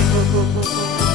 you.